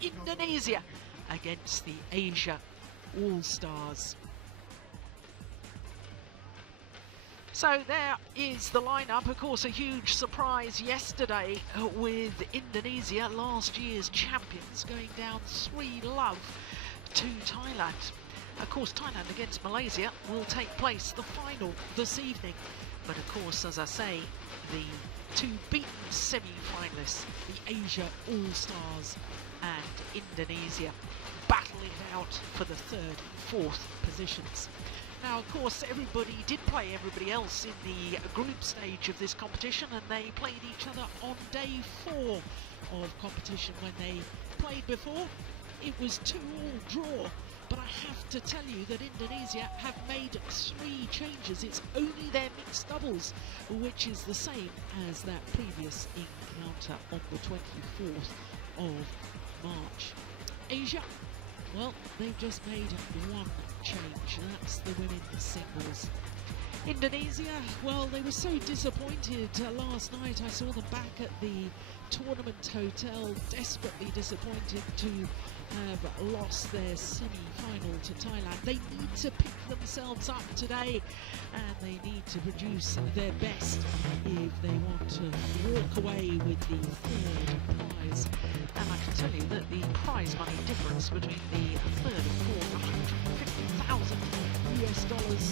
Indonesia against the Asia All-Stars. So there is the lineup. Of course, a huge surprise yesterday with Indonesia, last year's champions, going down 3-0 to Thailand. Of course, Thailand against Malaysia will take place, the final, this evening. But of course, as I say, the two beaten semi-finalists, the Asia All-Stars and Indonesia, battle it out for the third and fourth positions. Now, of course, everybody did play everybody else in the group stage of this competition, and they played each other on day 4 of competition. When they played before, it was 2-2 draw. But I have to tell you that Indonesia have made 3 changes. It's only their mixed doubles, which is the same as that previous encounter on the 24th of March. Asia, well, they've just made 1 change. That's the women's singles. Indonesia, well, they were so disappointed last night. I saw them back at the tournament hotel, desperately disappointed to have lost their semi-final to Thailand. They need to pick themselves up today, and they need to produce their best if they want to walk away with the 3rd prize. And I can tell you that the prize money difference between the 3rd and 4th, $150,000 US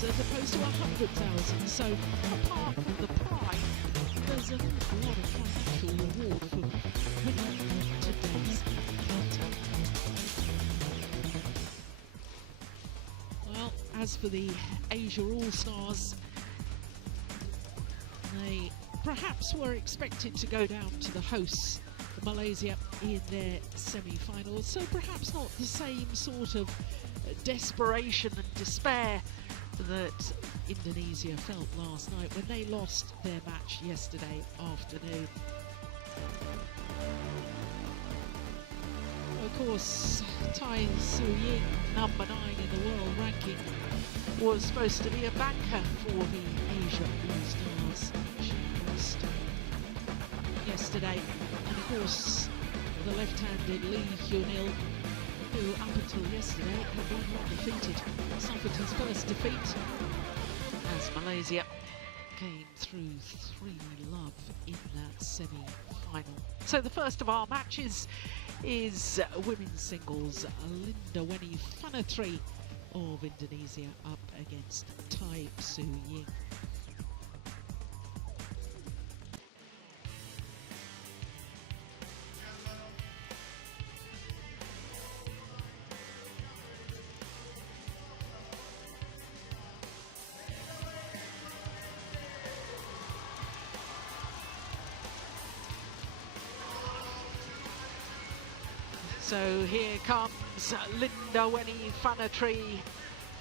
as opposed to 100,000. So apart from the prize, there's an awful lot of financial reward for winning today's encounter. Well, as for the Asia All-Stars, they perhaps were expected to go down to the hosts, Malaysia, in their semi-finals, so perhaps not the same sort of desperation and despair that Indonesia felt last night when they lost their match yesterday afternoon. Of course, Tai Tzu Ying, number 9 in the world ranking, was supposed to be a banker for the Asia All-Stars. She lost yesterday. And of course, the left-handed Lee Hyun-il, who up until yesterday had been undefeated, suffered his first defeat as Malaysia came through 3-0 in that semi-final. So the first of our matches is women's singles. Lindaweni Fanetri of Indonesia up against Tai Tzu Ying. So here comes Lindaweni Fanetri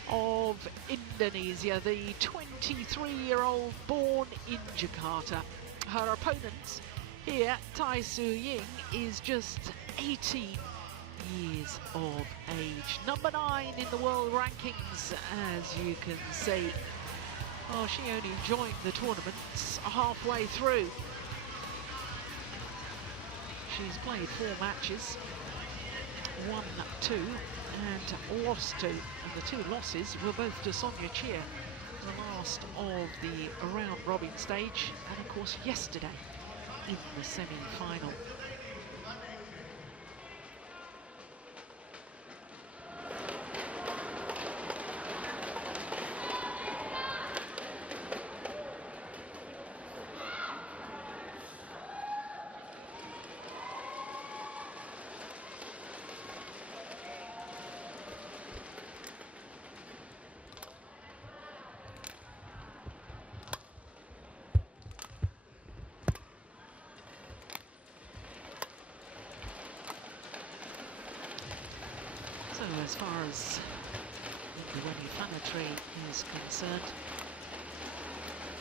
of Indonesia, the 23-year-old born in Jakarta. Her opponent here, Tai Tzu Ying, is just 18 years of age. Number 9 in the world rankings, as you can see. Oh, she only joined the tournament halfway through. She's played 4 matches. Won 2 and lost 2, and the 2 losses were both to Sonia Chia, the last of the round-robin stage, and of course yesterday in the semi-final. So as far as Lindaweni Fanetri is concerned,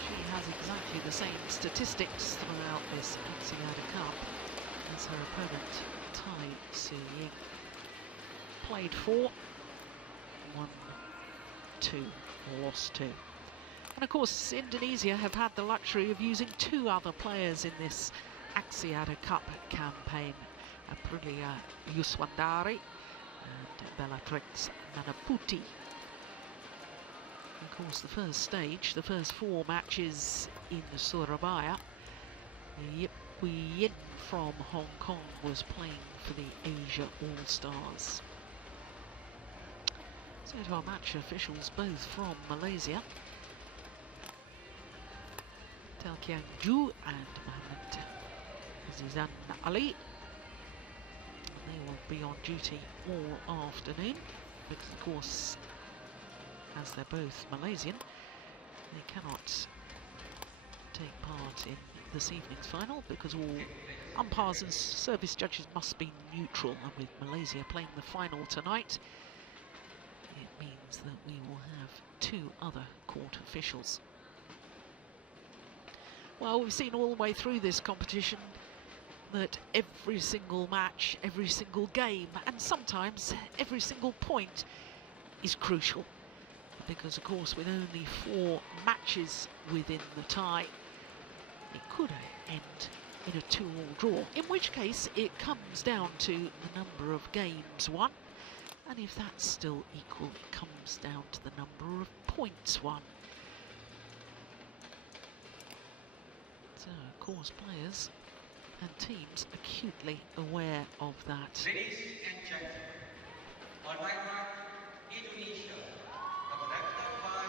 she has exactly the same statistics throughout this Axiata Cup as her opponent, Tai Tzu Ying. Played 4, won 2, lost 2. And of course, Indonesia have had the luxury of using 2 other players in this Axiata Cup campaign. Aprilia Yuswandari and Bellatrix Manaputi. Of course, the first stage, the first 4 matches in Surabaya, Yip Wei Yin from Hong Kong was playing for the Asia All-Stars. So to our match officials, both from Malaysia, Tel Kiang Ju and Mohammed Azizan Ali. They will be on duty all afternoon because, of course, as they're both Malaysian, they cannot take part in this evening's final because all umpires and service judges must be neutral, and with Malaysia playing the final tonight, it means that we will have 2 other court officials. Well, we've seen all the way through this competition that every single match, every single game, and sometimes every single point is crucial. Because, of course, with only 4 matches within the tie, it could end in a 2-all draw, in which case it comes down to the number of games won, and if that's still equal, it comes down to the number of points won. So, of course, players and teams acutely aware of that. Ladies and gentlemen, on my right, Indonesia, represented by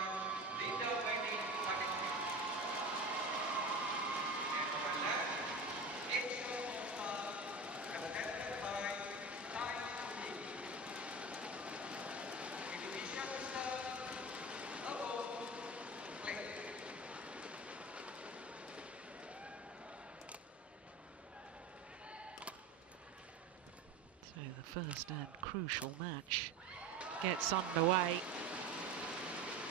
Lindaweni Fanetri. And on my left, Asia represented by Tai Tzu Ying. Indonesia to start, above, play. So the first and crucial match gets underway,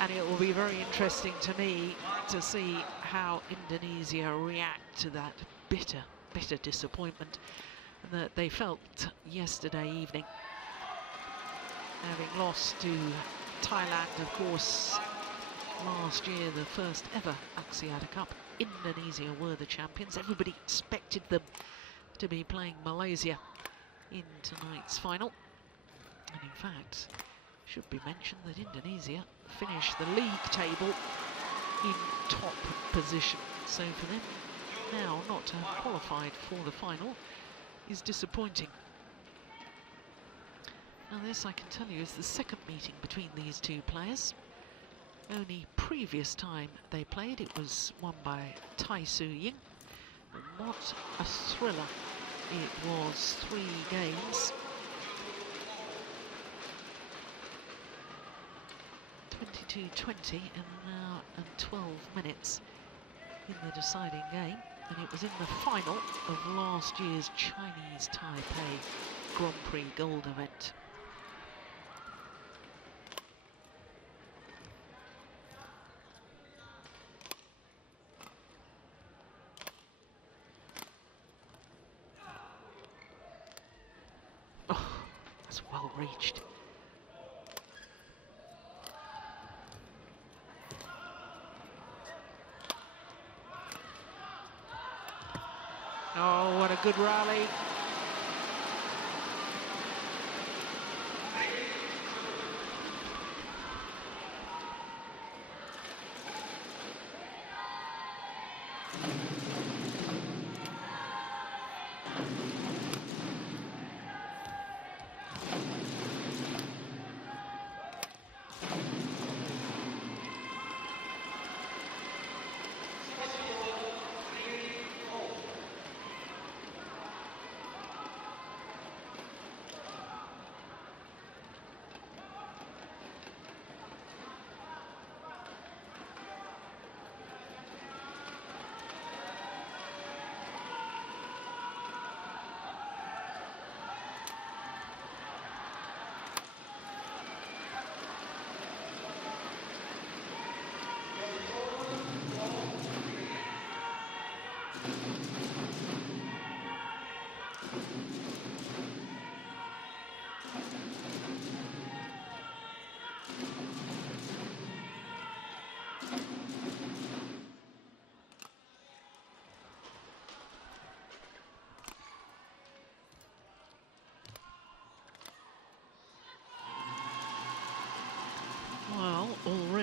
and it will be very interesting to me to see how Indonesia react to that bitter disappointment that they felt yesterday evening. Having lost to Thailand, of course, last year, the first ever Axiata Cup, Indonesia were the champions. Everybody expected them to be playing Malaysia in tonight's final, and in fact, should be mentioned that Indonesia finished the league table in top position. So for them now not to have qualified for the final is disappointing. Now this, I can tell you, is the second meeting between these 2 players. Only previous time they played, it was won by Tai Tzu Ying. But what a thriller it was. 3 games. 22-20 and now 12 minutes in the deciding game, and it was in the final of last year's Chinese Taipei Grand Prix Gold event. Oh, that's well reached. Oh, what a good rally.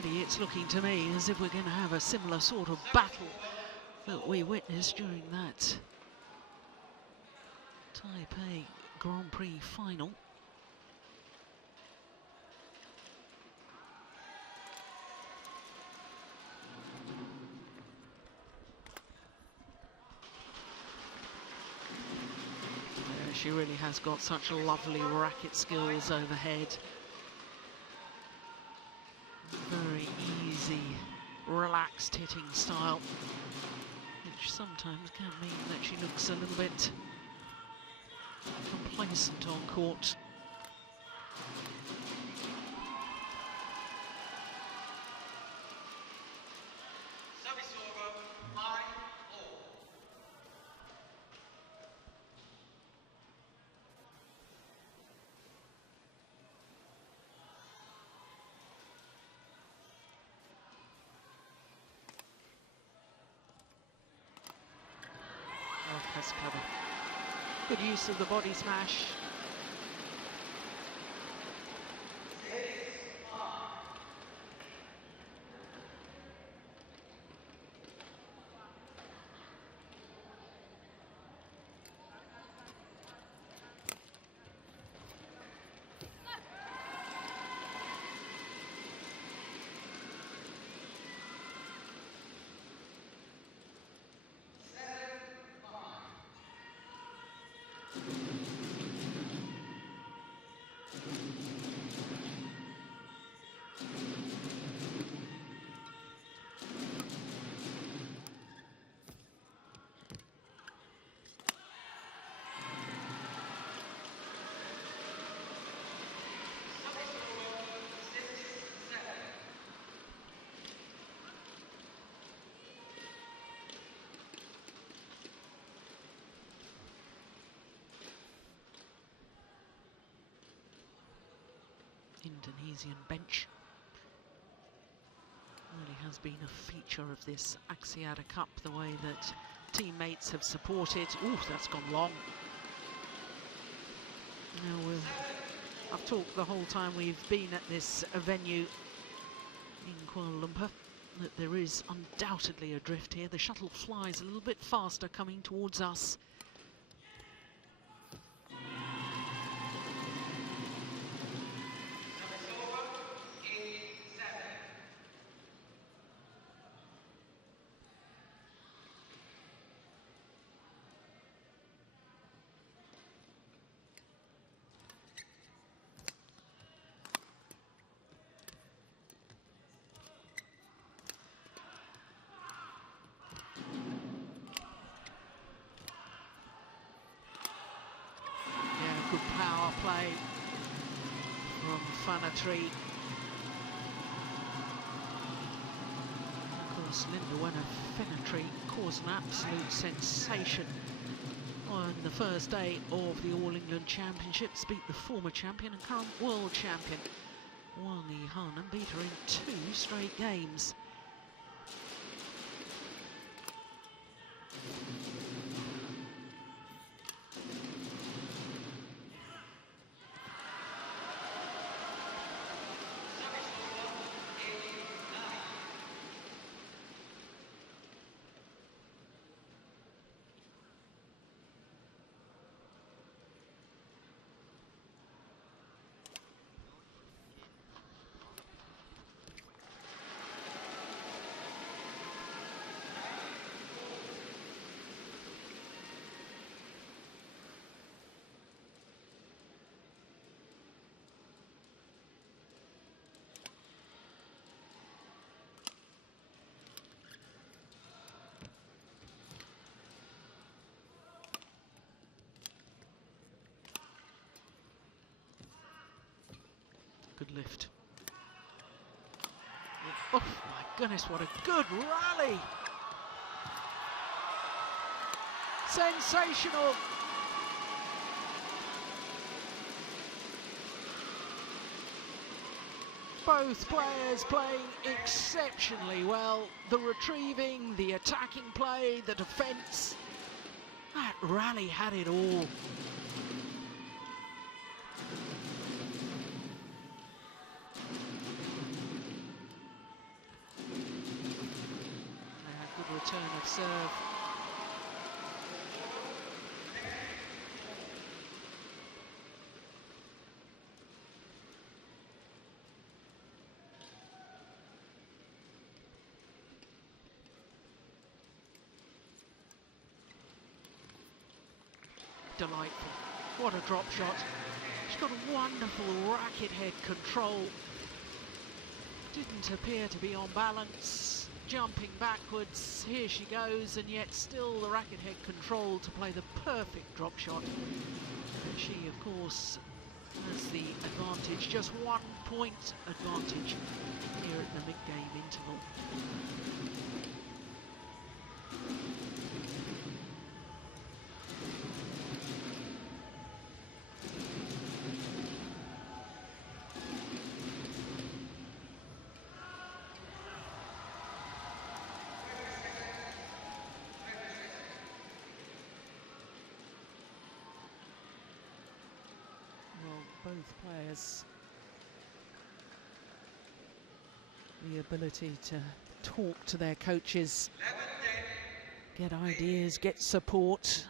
already it's looking to me as if we're going to have a similar sort of battle that we witnessed during that Taipei Grand Prix final. Yeah, she really has got such lovely racket skills overhead. Very easy, relaxed hitting style, which sometimes can mean that she looks a little bit complacent on court. Service over, 5-all. Oh, that's clever. Good use of the body smash. Indonesian bench really has been a feature of this Axiata Cup, the way that teammates have supported. Ooh, that's gone long. Now, I've talked the whole time we've been at this venue in Kuala Lumpur that there is undoubtedly a drift here. The shuttle flies a little bit faster coming towards us. Good power play from Fanetri. Of course, Lindaweni Fanetri caused an absolute sensation on the first day of the All England Championships, beat the former champion and current world champion, Wang Yihan, and beat her in 2 straight games. Good lift. Oh my goodness, what a good rally! Sensational! Both players playing exceptionally well. The retrieving, the attacking play, the defence. That rally had it all. serve. Delightful. What a drop shot. She's got a wonderful racket head control. Didn't appear to be on balance. Jumping backwards, here she goes, and yet still the racket head control to play the perfect drop shot. And she, of course, has the advantage, just 1 point advantage here at the mid-game interval. Both players the ability to talk to their coaches, get ideas, get support.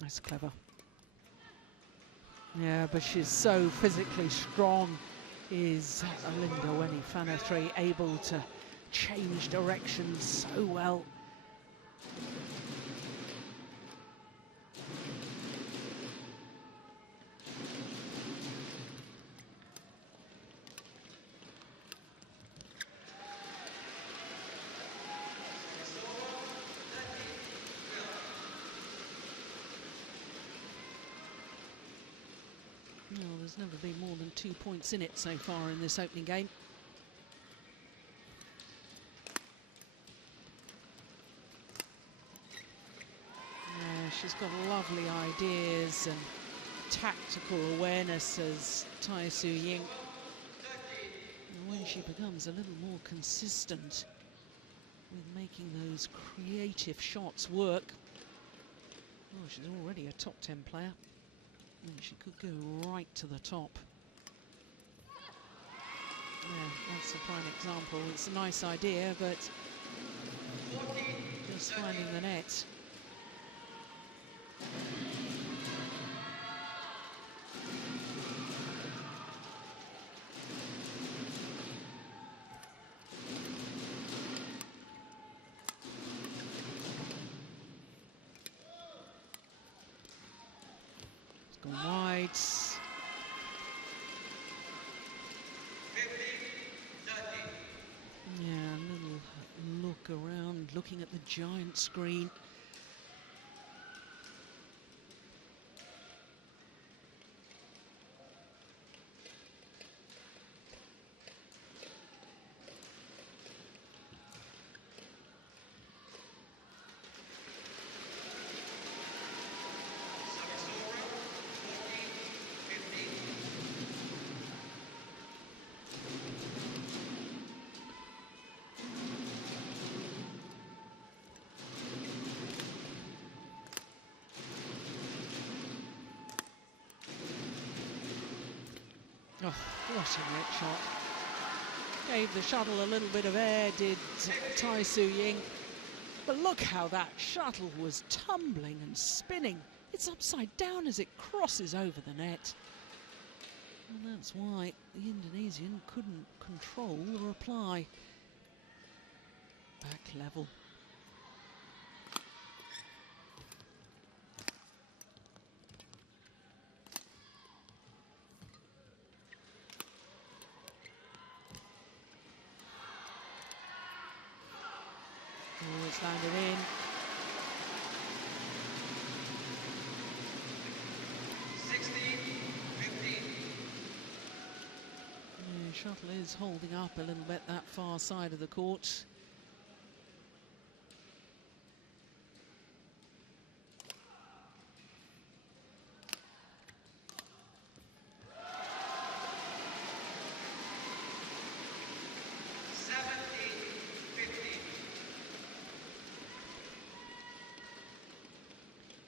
That's clever. Yeah, but she's so physically strong, is Lindaweni Fanetri, able to change directions so well. Well, there's never been more than 2 points in it so far in this opening game. Yeah, she's got lovely ideas and tactical awareness as Tai Tzu Ying. And when she becomes a little more consistent with making those creative shots work, oh, she's already a top 10 player. And she could go right to the top. Yeah, that's a prime example. It's a nice idea, but just finding the net. Gone wide. Yeah, a little look around, looking at the giant screen. Oh, what a net shot. Gave the shuttle a little bit of air, did Tai Tzu Ying. But look how that shuttle was tumbling and spinning. It's upside down as it crosses over the net. And that's why the Indonesian couldn't control the reply. Back level. Oh, it's landed in. The shuttle is holding up a little bit that far side of the court.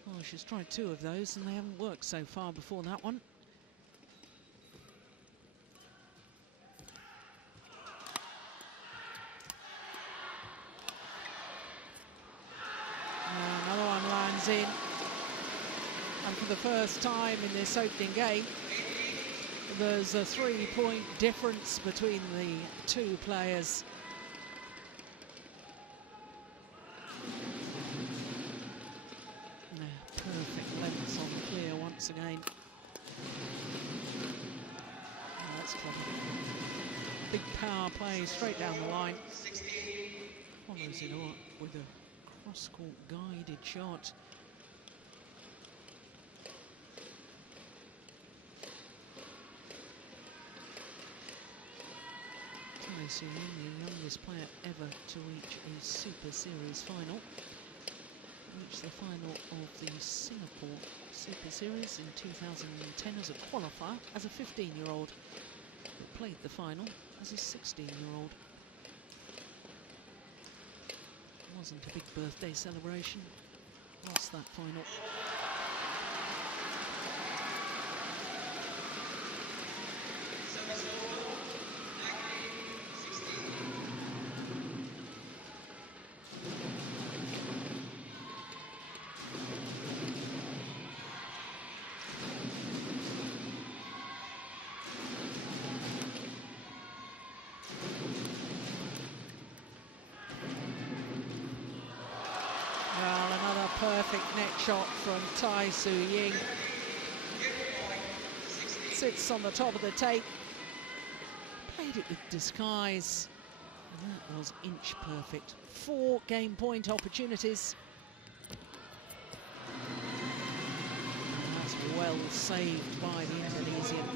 Oh, she's tried 2 of those and they haven't worked so far before that one. Another one lands in. And for the first time in this opening game, there's a 3-point difference between the 2 players. Perfect lengths on the clear once again. Oh, that's clever. Big power play straight down the line. Follows it up with a cross-court guided shot. Tai Tzu Ying, the youngest player ever to reach a Super Series final. Reached the final of the Singapore Super Series in 2010 as a qualifier as a 15-year-old. But played the final as a 16-year-old. Wasn't a big birthday celebration. Lost that final. Perfect net shot from Tai Tzu Ying. Sits on the top of the tape. Played it with disguise. And that was inch perfect. 4 game point opportunities. And that's well saved by the Indonesian.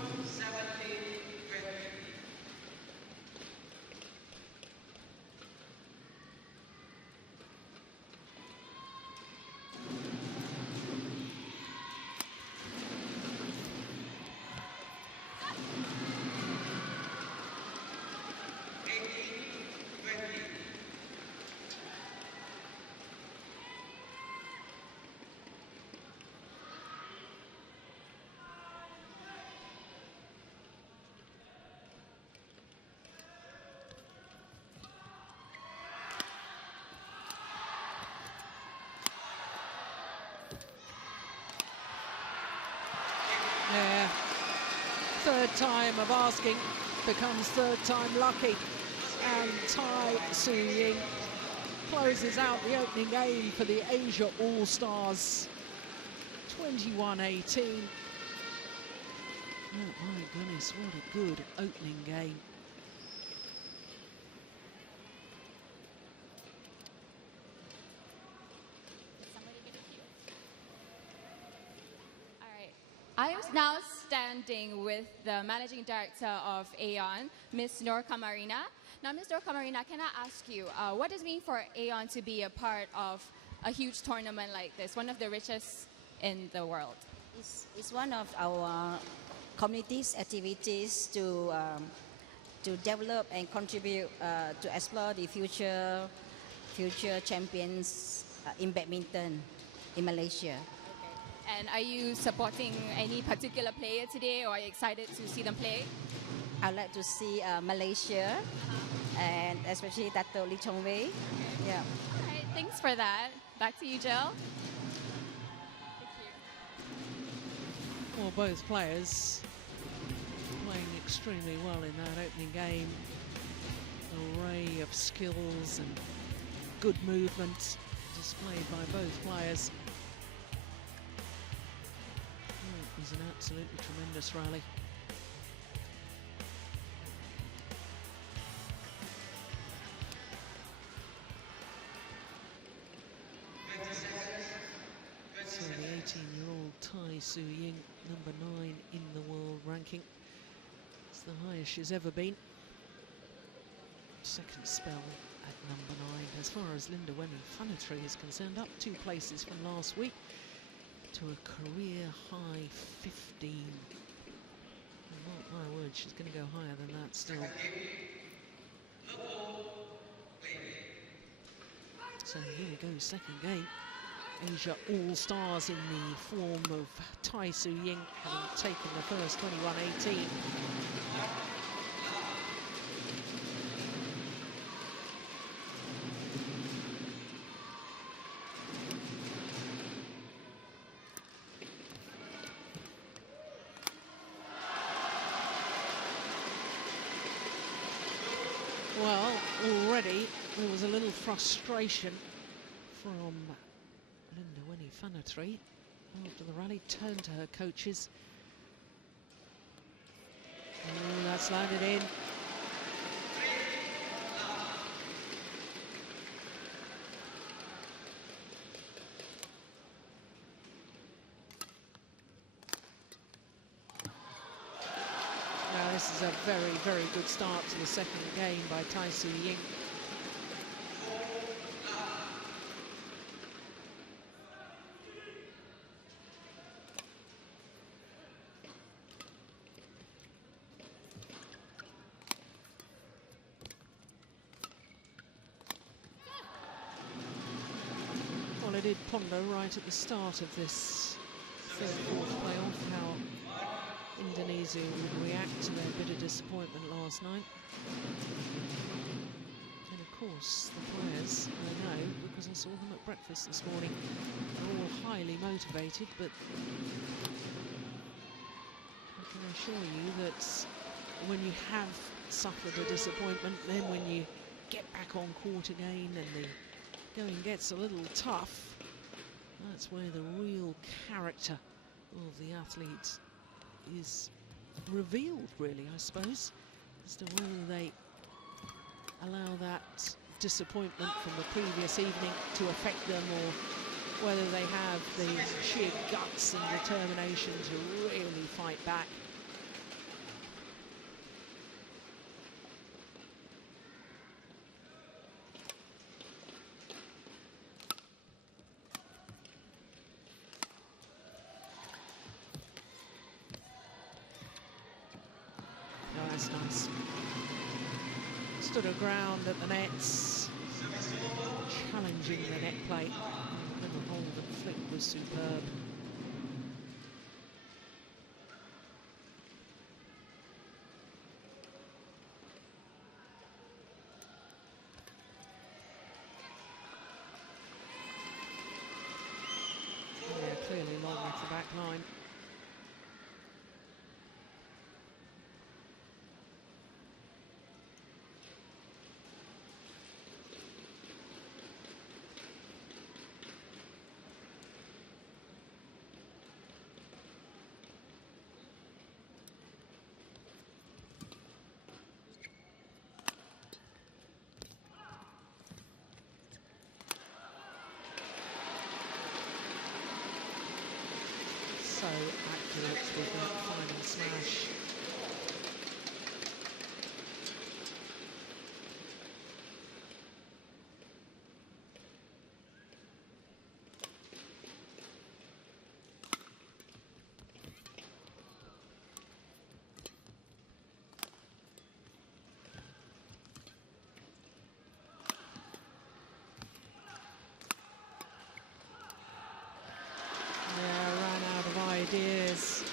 Yeah, 3rd time of asking becomes 3rd time lucky, and Tai Tzu Ying closes out the opening game for the Asia All-Stars, 21-18. Oh my goodness, what a good opening game. I am now standing with the Managing Director of ASEAN, Ms. Nur Kamarina. Now, Ms. Nur Kamarina, can I ask you, what does it mean for ASEAN to be a part of a huge tournament like this, one of the richest in the world? It's one of our community's activities to develop and contribute to explore the future champions in badminton in Malaysia. And are you supporting any particular player today, or are you excited to see them play? I'd like to see Malaysia, and especially Dato Lee Chong Wei. Yeah. All right, thanks for that. Back to you, Jill. Thank you. Well, both players playing extremely well in that opening game. An array of skills and good movement displayed by both players. It was an absolutely tremendous rally. So the 18-year-old Tai Tzu Ying, number 9 in the world ranking. It's the highest she's ever been. Second spell at number 9. As far as Lindaweni Fanetri is concerned, up 2 places from last week to a career high 15. Mark my word, she's going to go higher than that still. So here we go, second game. Asia All-Stars in the form of Tai Tzu Ying, having taken the first 21-18. Well, already there was a little frustration from Lindaweni Fanetri after the rally, turned to her coaches. Oh, that's landed in. Now this is a very, very good start to the second game by Tai Tzu Ying. Well, I did ponder right at the start of this third-fourth playoff how Indonesia would react to their bitter disappointment last night. And of course, the players, I know, because I saw them at breakfast this morning, are all highly motivated, but I can assure you that when you have suffered a disappointment, then when you get back on court again and the going gets a little tough, that's where the real character of the athlete is revealed, really, I suppose, as to whether they allow that disappointment from the previous evening to affect them, or whether they have the sheer guts and determination to really fight back. That's nice. Stood her ground at the nets, challenging the net plate. Little hold and flick was superb. Yeah, clearly long off the back line. So accurate with that final smash. Ideas.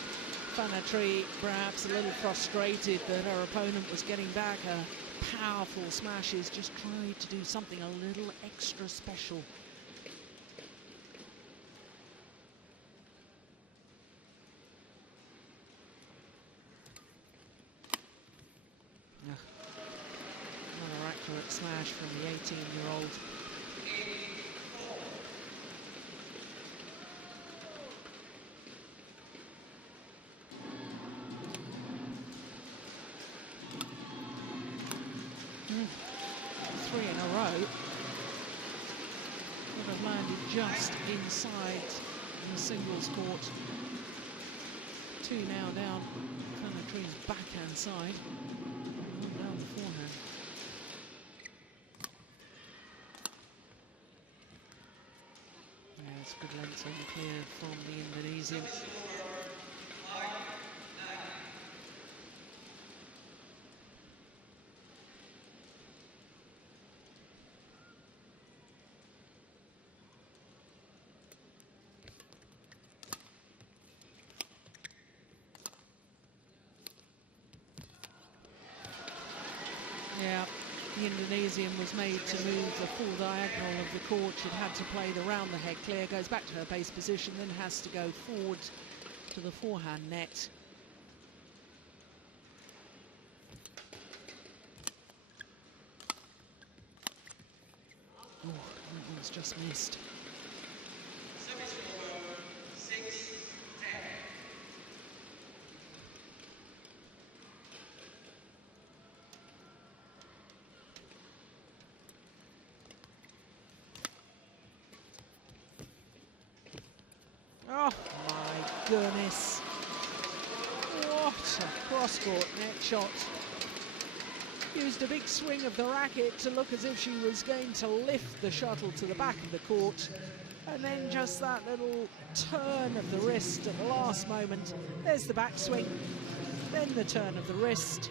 Fanetri perhaps a little frustrated that her opponent was getting back her powerful smashes, just tried to do something a little extra special. Another accurate smash from the 18-year-old. Three in a row would have landed just inside the singles court. Two now down. Fanetri's backhand side. Down the forehand. Yeah, it's good length on the clear from the Indonesian. Yeah, the Indonesian was made to move the full diagonal of the court. She'd had to play the round the head clear, goes back to her base position, then has to go forward to the forehand net. Oh, that one's just missed. Oh my goodness. What a cross-court net shot. Used a big swing of the racket to look as if she was going to lift the shuttle to the back of the court. And then just that little turn of the wrist at the last moment. There's the backswing, then the turn of the wrist.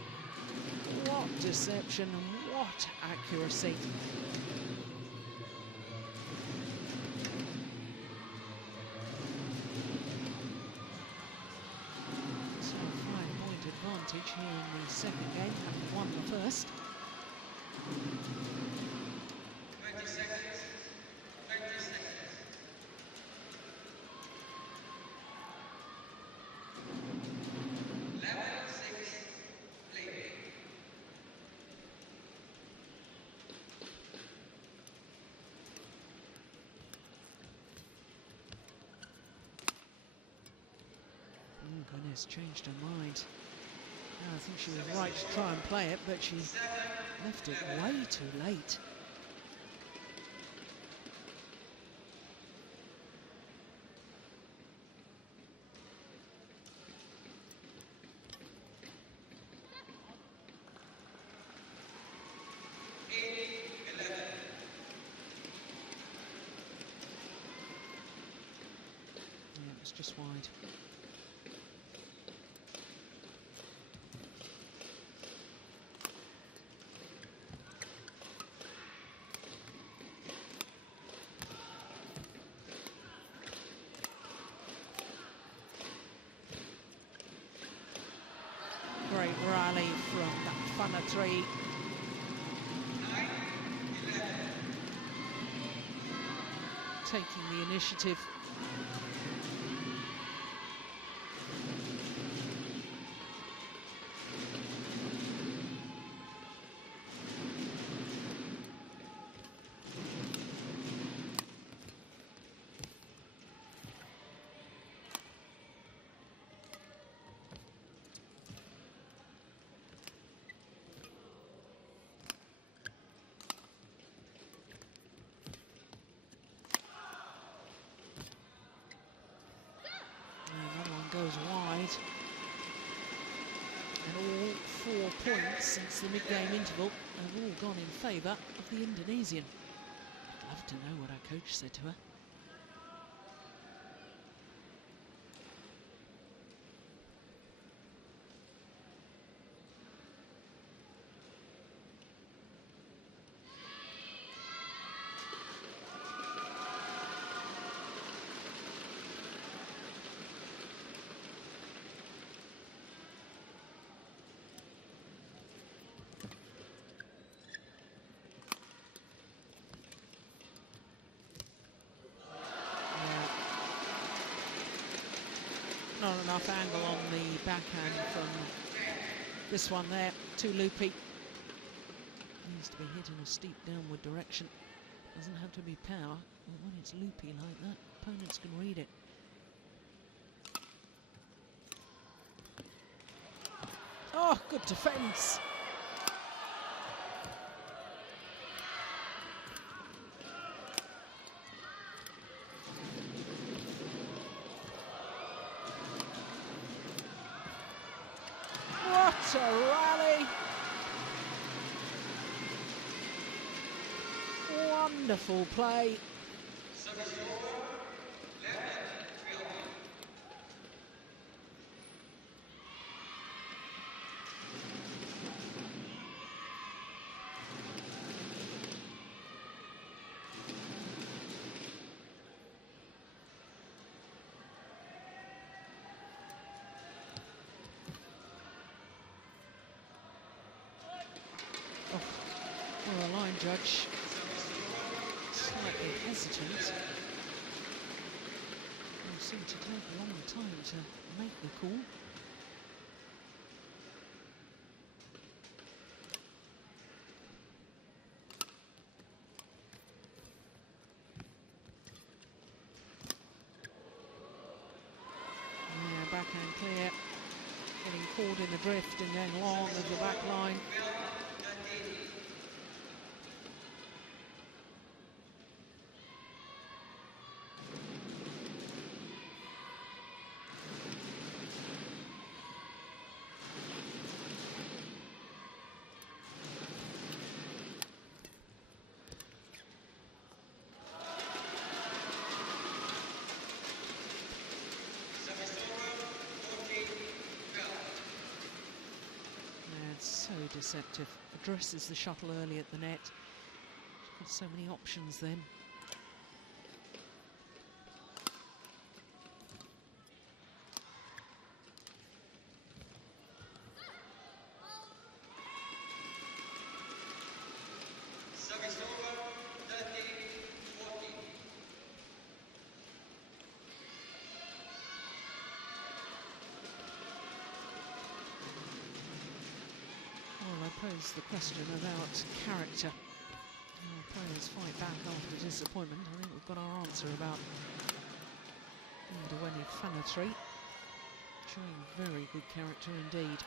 What deception and what accuracy. Advantage here in the second game, having won the first. 20 seconds. 30 seconds. Level 6, play. Oh goodness, changed her mind. I think she was right to try and play it, but she left it way too late. Yeah, it was just wide. Great rally from Fanetri. Taking the initiative. Goes wide, and all 4 points since the mid-game interval have all gone in favour of the Indonesian. I'd love to know what our coach said to her. Not enough angle on the backhand from this one there, too loopy. Needs to be hit in a steep downward direction. Doesn't have to be power, but when it's loopy like that, opponents can read it. Oh, good defence. rally. Wonderful play. Well, a line judge slightly hesitant. Will seem to take a long time to make the call. Yeah, backhand clear. Getting caught in the drift and going long of the back line. So deceptive. Addresses the shuttle early at the net. Got so many options then. Service over, 30-40. Well, I posed the question about character. Our players fight back after disappointment. I think we've got our answer about Lindaweni Fanetri. Showing very good character indeed.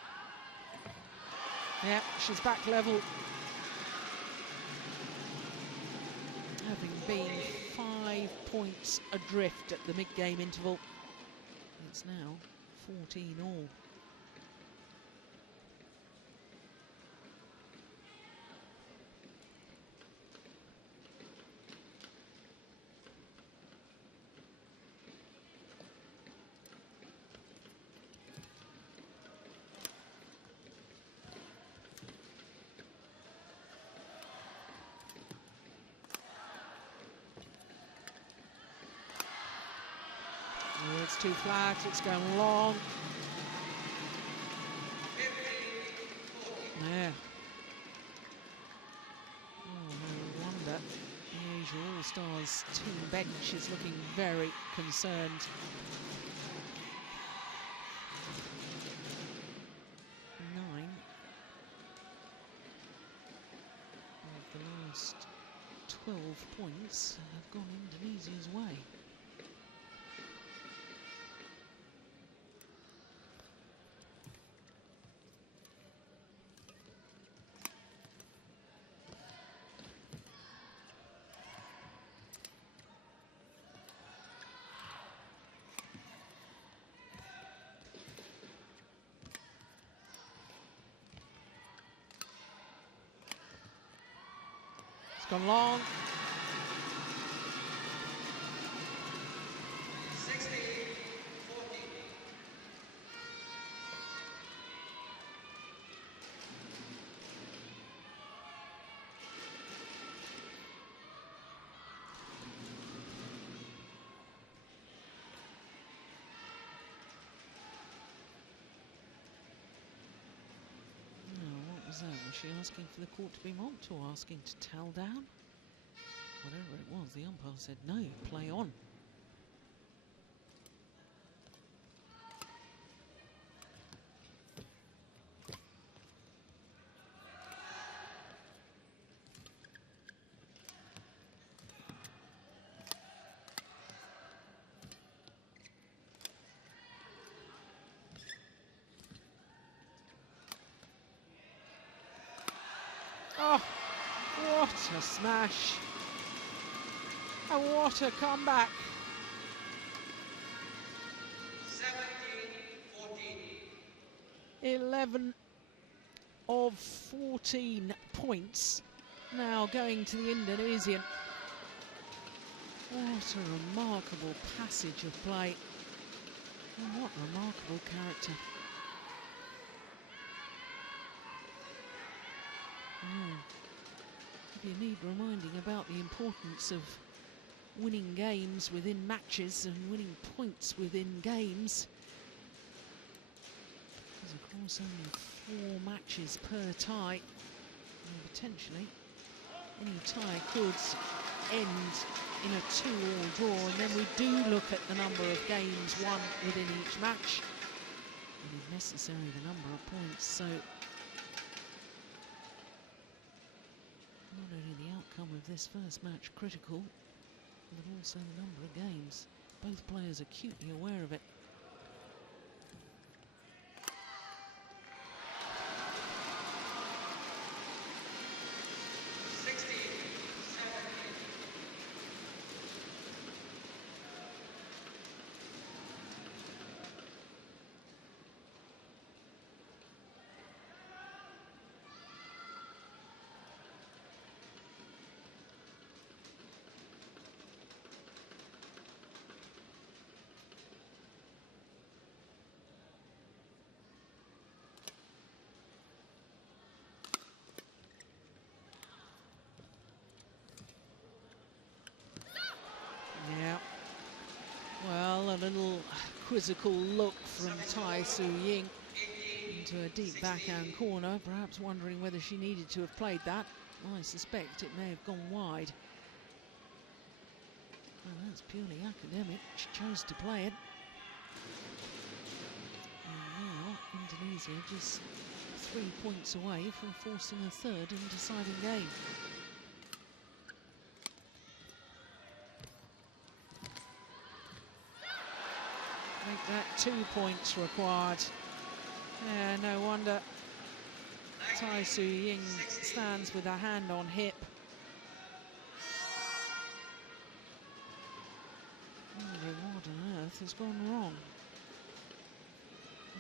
Yeah, she's back level. Having been 5 points adrift at the mid-game interval, it's now 14 all. Oh, it's too flat, it's going long. Yeah. Oh, no wonder the Asia All-Stars team bench is looking very concerned. Nine of the last 12 points have gone Indonesia's way. It's gone long. 60-40. What was that? Was she asking for the court to be mopped or asking to towel down? Whatever it was, the umpire said no, play on. Oh, what a smash. And what a comeback. 17-14. 11 of 14 points now going to the Indonesian. What a remarkable passage of play, and what remarkable character. If you need reminding about the importance of winning games within matches and winning points within games, there's of course only 4 matches per tie, and potentially any tie could end in a 2-all draw, and then we do look at the number of games won within each match, and if necessary the number of points. So not only the outcome of this first match critical, but also the number of games. Both players acutely aware of it. Yeah, well, a little quizzical look from Tai Tzu Ying into a deep backhand corner, perhaps wondering whether she needed to have played that. I suspect it may have gone wide. Well, that's purely academic. She chose to play it. And now Indonesia just 3 points away from forcing a third and deciding game. Make that 2 points required. Yeah, no wonder Tai Tzu Ying stands with her hand on hip. Wondering what on earth has gone wrong.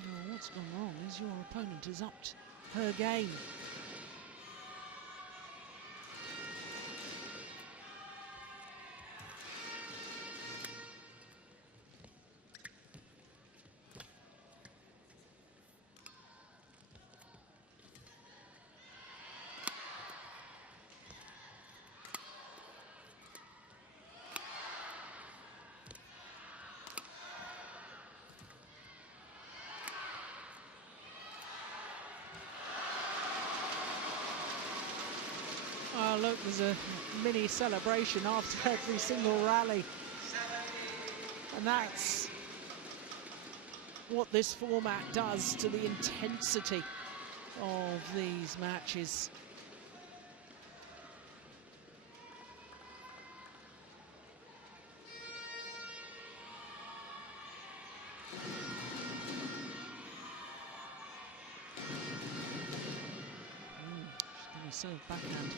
Well, what's gone wrong is your opponent has upped her game. Oh, look, there's a mini celebration after every single rally. And that's what this format does to the intensity of these matches. Serve backhand.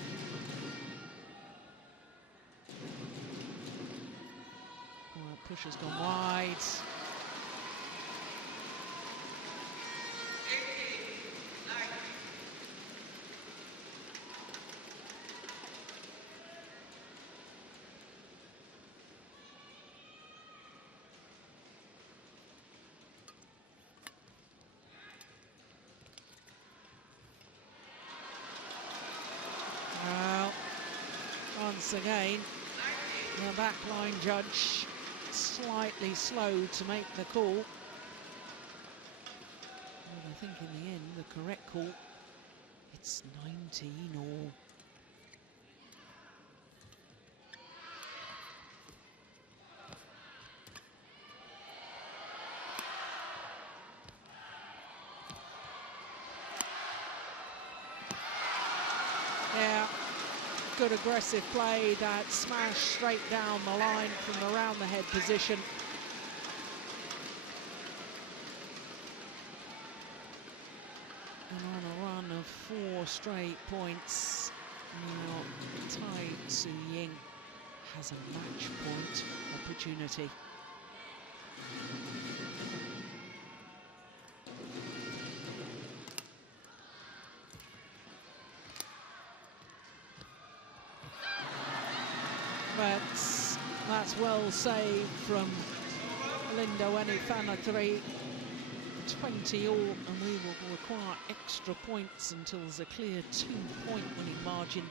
Oh, that push has gone wide. Once again, the backline judge slightly slow to make the call. But I think in the end, the correct call, it's 19 all. Yeah. Good aggressive play, that smash straight down the line from around the head position. And on a run of 4 straight points, now Tai Tzu Ying has a match point opportunity. That's well saved from Lindaweni Fanetri. 20 all, and we will require extra points until there's a clear 2-point winning margin.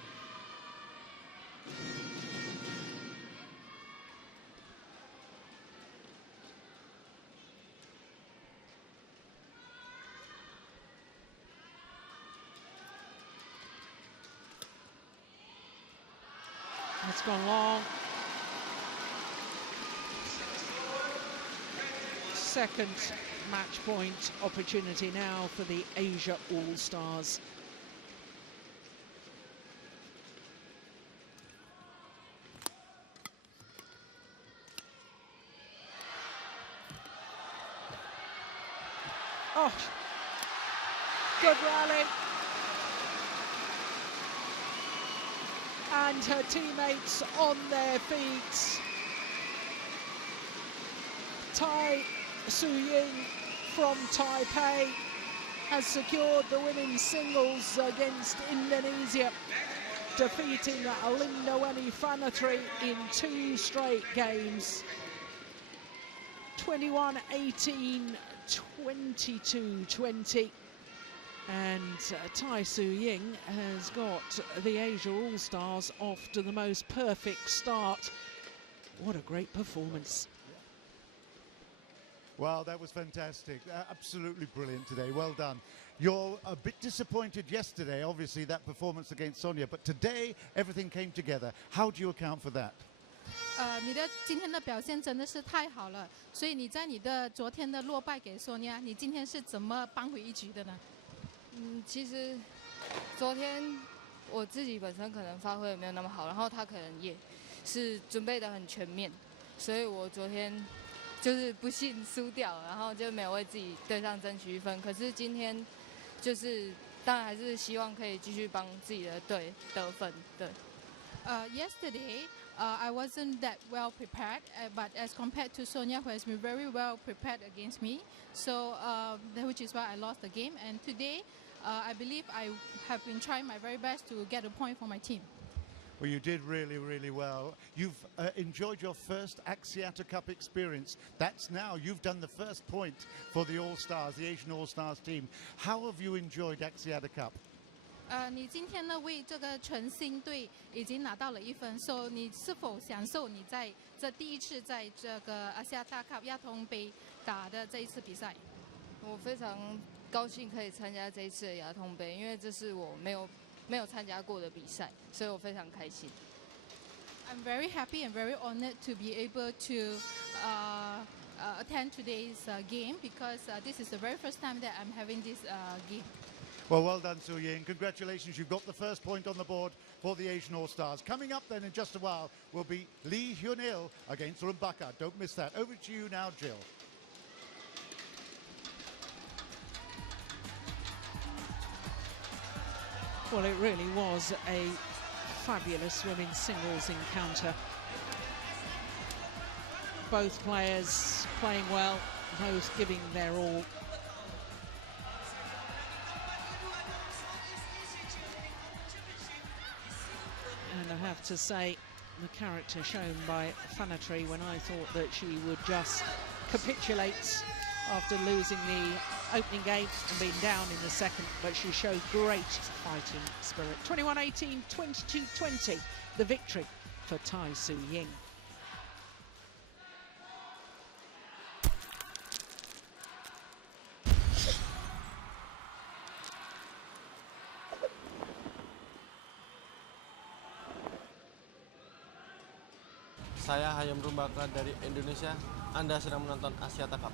It's gone long. Second match point opportunity now for the Asia All-Stars. Oh, good rally. And her teammates on their feet. Tai Tzu Ying from Taipei has secured the women's singles against Indonesia, defeating Lindaweni Fanetri in 2 straight games. 21-18, 22-20. And Tai Tzu Ying has got the Asia All-Stars off to the most perfect start. What a great performance. Well, that was fantastic. Absolutely brilliant today. Well done. You're a bit disappointed yesterday, obviously, that performance against Sonia, but today everything came together. How do you account for that? 你的今天的表现真的是太好了，所以你在你的昨天的落败给索尼娅，你今天是怎么扳回一局的呢？其实昨天我自己本身可能发挥也没有那么好，然后他可能也是准备的很全面，所以我昨天就是不幸输掉，然后就没有为自己队上争取1分。可是今天就是当然还是希望可以继续帮自己的队得分。对。Yesterday, I wasn't that well prepared, but as compared to Sonia, who has been very well prepared against me, so which is why I lost the game. And today, I believe I have been trying my very best to get a point for my team. Well, you did really, really well. You've enjoyed your first Axiata Cup experience. That's now, you've done the first point for the All-Stars, the Asian All-Stars team. How have you enjoyed Axiata Cup? 你今天呢为这个全新队已经拿到了1分，所以你是否享受你在这第一次在这个Axiata Cup 亚通杯打的这一次比赛？我非常高兴可以参加这一次的亚通杯，因为这是我没有参加过的比赛，所以我非常开心。I'm very happy and very honored to be able to attend today's game because this is the very first time that I'm having this game. Well, well done, Tzu Ying. Congratulations, you've got the first point on the board for the Asian All-Stars. Coming up then in just a while will be Lee Hyun-il against Rumbaka. Don't miss that. Over to you now, Jill. Well, it really was a fabulous women's singles encounter. Both players playing well, both giving their all. And I have to say, the character shown by Fanetri when I thought that she would just capitulate after losing the opening game and being down in the second, but she showed great fighting spirit. 21-18, 22-20, the victory for Tai Tzu Ying. Saya Hayam Rumbaka dari Indonesia. Anda sedang menonton Axiata Cup.